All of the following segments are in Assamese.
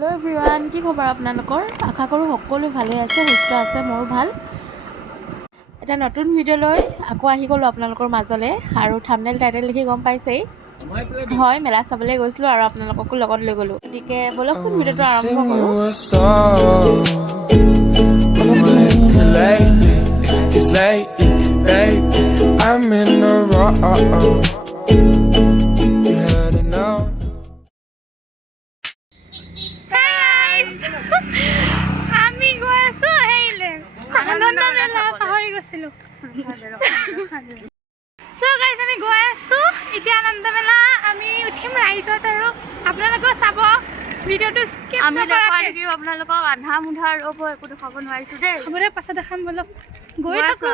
হেল্ল' এভৰিৱান, কি খবৰ আপোনালোকৰ? আশা কৰোঁ সকলো ভালে আছে, সুস্থ আছে, মোৰো ভাল। এটা নতুন ভিডিঅ' লৈ আকৌ আহি গ'লোঁ আপোনালোকৰ মাজলৈ আৰু থাম্বনেইল টাইটেল দেখি গম পাইছেই, হয় মেলা চাবলৈ গৈছিলোঁ আৰু আপোনালোককো লগত লৈ গ'লোঁ। গতিকে ব'লকচোন ভিডিঅ'টো আৰম্ভ কৰোঁ। আমি গৈ আছো হেইলে আনন্দ মেলা পাহৰি গৈছিলো। সো গাইজ আমি গৈ আছো এতিয়া আনন্দ মেলা। আমি উঠিম ৰাইডত আৰু আপোনালোকেও চাব ভিডিঅ'টো স্কিপ নকৰাকৈ। আপোনালোকক আধা মুধা ৰ'ব, একো দেখাব নোৱাৰিছোঁ দেই। হ'ব দে, পাছত দেখাম বলক। গৈ থাকো।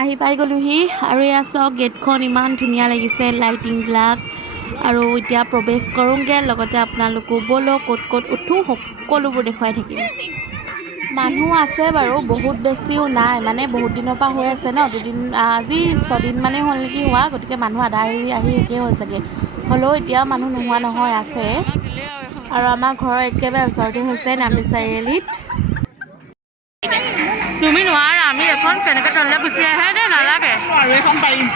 আহি পাই গ'লোহি আৰু এয়া চাওক গেটখন ইমান ধুনীয়া লাগিছে, লাইটিংবিলাক। আৰু এতিয়া প্ৰৱেশ কৰোঁগৈ, লগতে আপোনালোকো ব'লক ক'ত ক'ত উঠোঁ সকলোবোৰ দেখুৱাই থাকিম। মানুহ আছে বাৰু, বহুত বেছিও নাই, মানে বহুত দিনৰ পৰা হৈ আছে ন, আজি 6 দিন মানেই হ'ল নেকি হোৱা, গতিকে মানুহ আধা আহি শেষেই হ'ল চাগে। হ'লেও এতিয়াও মানুহ নোহোৱা নহয়, আছে। আৰু আমাৰ ঘৰৰ একেবাৰে ওচৰতে হৈছে নামে চাৰিআলিত। তুমি নোৱাৰা, আমি এখন তেনেকৈ তললৈ গুচি আহে দেই, নালাগে আৰু এখন পাৰিম।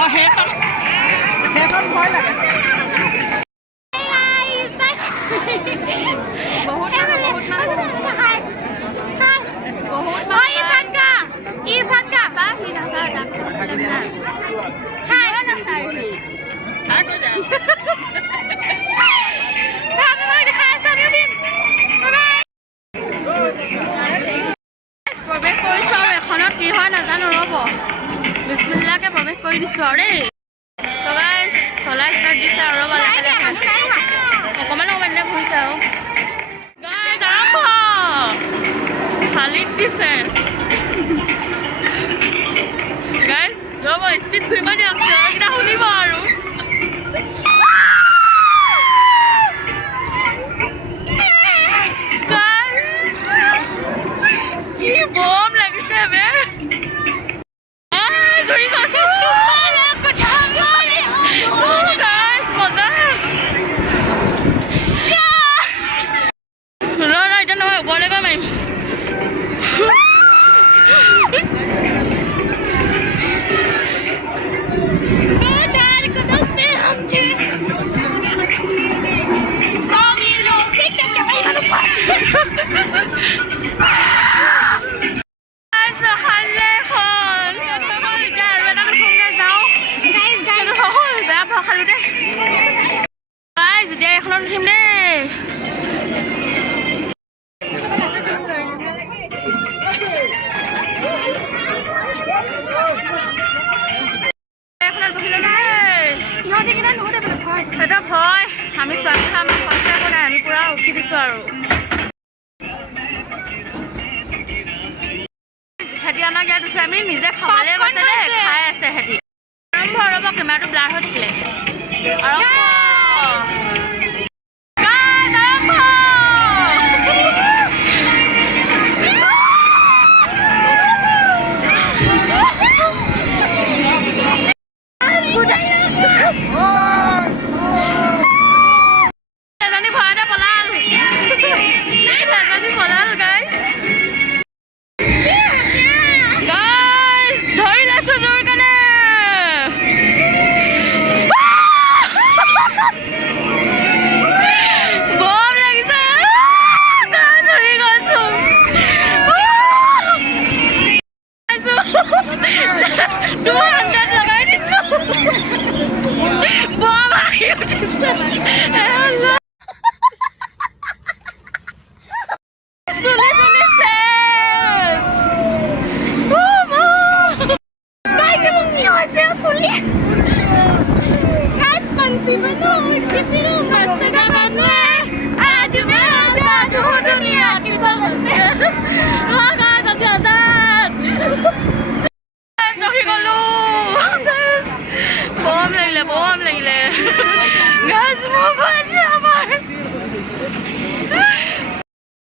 অঁ সেইখন ভয় লাগে। বহুত প্ৰৱেশ কৰিছোঁ আৰু এখনত কি হয় নাজানো, ৰ'ব বিছমিল্লাহকে প্ৰৱেশ কৰি দিছোঁ আৰু দেই। চলাই ষ্টাৰ্ট দিছে আৰু ৰ'ব অকণমান এনে ঘূৰিছে আৰু আৰম্ভ শালিক দিছে। গাইজ ৰ'ব, স্পীড ঘূৰিব দিয়ক, চিঞৰকেইটা শুনিব আৰু। কি বম লাগিছে বে, এতিয়া নহয় ওপৰলৈ গৈ মাৰিম। খালো দেই এতিয়া এখনত উঠিম দেই। এটা ভয়, আমি ছোৱালী আমি সঁচা একো নাই, আমি পুৰা উঠি দিছোঁ আৰু। সিহঁতি আমাক ইয়াত উঠি আমি নিজে খাবলৈ গৈছে দেই, খাই আছে সিহঁতি। আৰম্ভ ৰ'ব, কেমেৰাটো ব্লাৰ হৈ থাকিলে।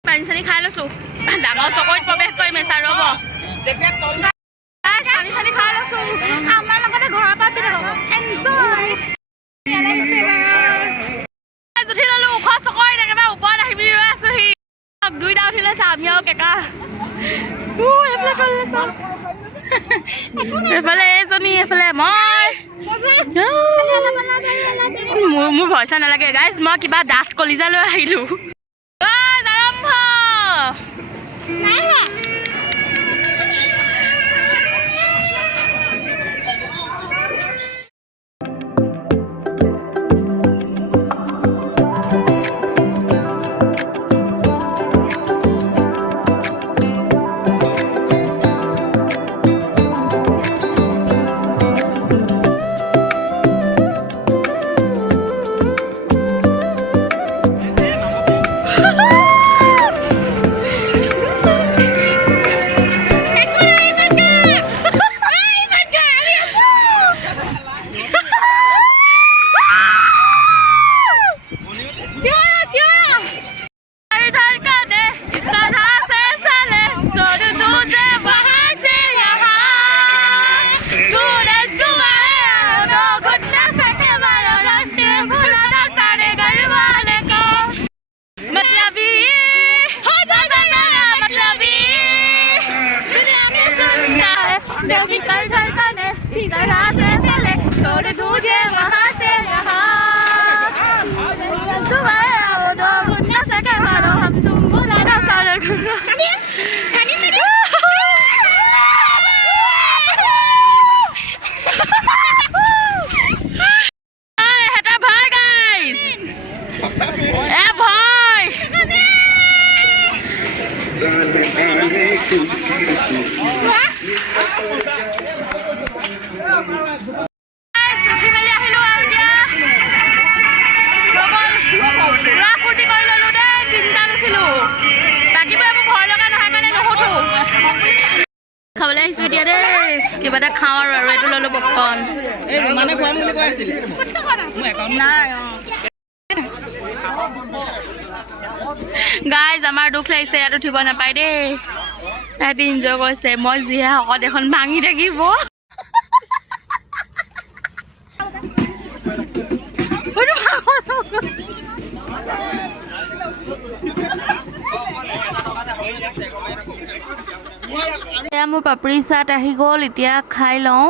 পানী চানী খাই লৈছোঁ, ডাঙৰ চকৰিত প্ৰৱেশ কৰিম এছা ৰ'ব। পানী চানী খাই লৈছোঁ, আমাৰ লগতে ঘৰৰ পৰা এনজয়। জুঠি ল'লো। উখোৱা চকৰ একেবাৰে ওপৰত আহি বুলি ৰৈ আছো সি দুইটা উঠিলে চা আমি আৰু কেকা এইফালে এজনী এইফালে মই মোৰ ভইচা নালাগে গাইজ মই কিবা ডাঠ কলিজা লৈ আহিলো আৰম্ভ খাবলৈ আহিছো এতিয়া দেই কিবা এটা খাওঁ আৰু এইটো ললো পপকৰ্ণ মানে খুৱাম বুলি কৈ আছিলে গাইজ আমাৰ দুখ লাগিছে ইয়াত উঠিব নাপায় দেই সিহঁতি এনজয় কৰিছে মই যিহে শকত এখন ভাঙি থাকিব এয়া মোৰ পাপৰি চাট আহি গ'ল এতিয়া খাই লওঁ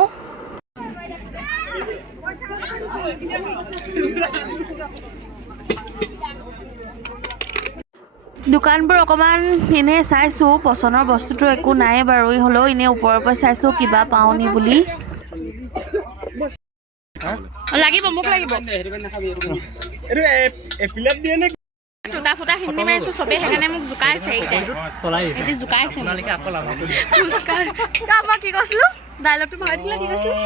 দোকানবোৰ অকণমান এনেই চাইছোঁ পচন্দৰ বস্তুটো একো নাই বাৰু হ'লেও এনেই ওপৰৰ পৰা চাইছোঁ কিবা পাওঁ নি বুলি লাগিব মোক লাগিব ফুটা ফুটা হিন্দী মাৰিছোঁ চবেই সেইকাৰণে মোক জোকাইছে এতিয়া জোকাইছে মই কি কৈছিলোঁ ডাইলগটো ভৰাই দিলে কি কৈছিলোঁ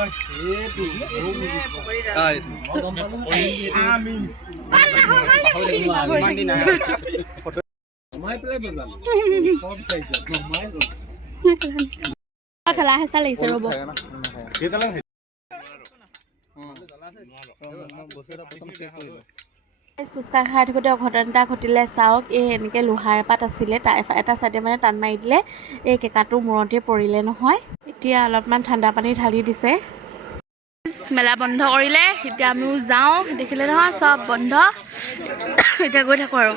খেলা হেঁচা লাগিছে ৰ'ব ফুচকা খাই থাকোঁতে অঘটন এটা ঘটিলে চাওক এই এনেকৈ লোহাৰ পাত আছিলে এটা চাইডে মানে টান মাৰি দিলে এই কেকাটো মূৰতে পৰিলে নহয় এতিয়া অলপমান ঠাণ্ডা পানী ঢালি দিছে মেলা বন্ধ কৰিলে এতিয়া আমিও যাওঁ দেখিলে নহয় চব বন্ধ এতিয়া গৈ থাকোঁ আৰু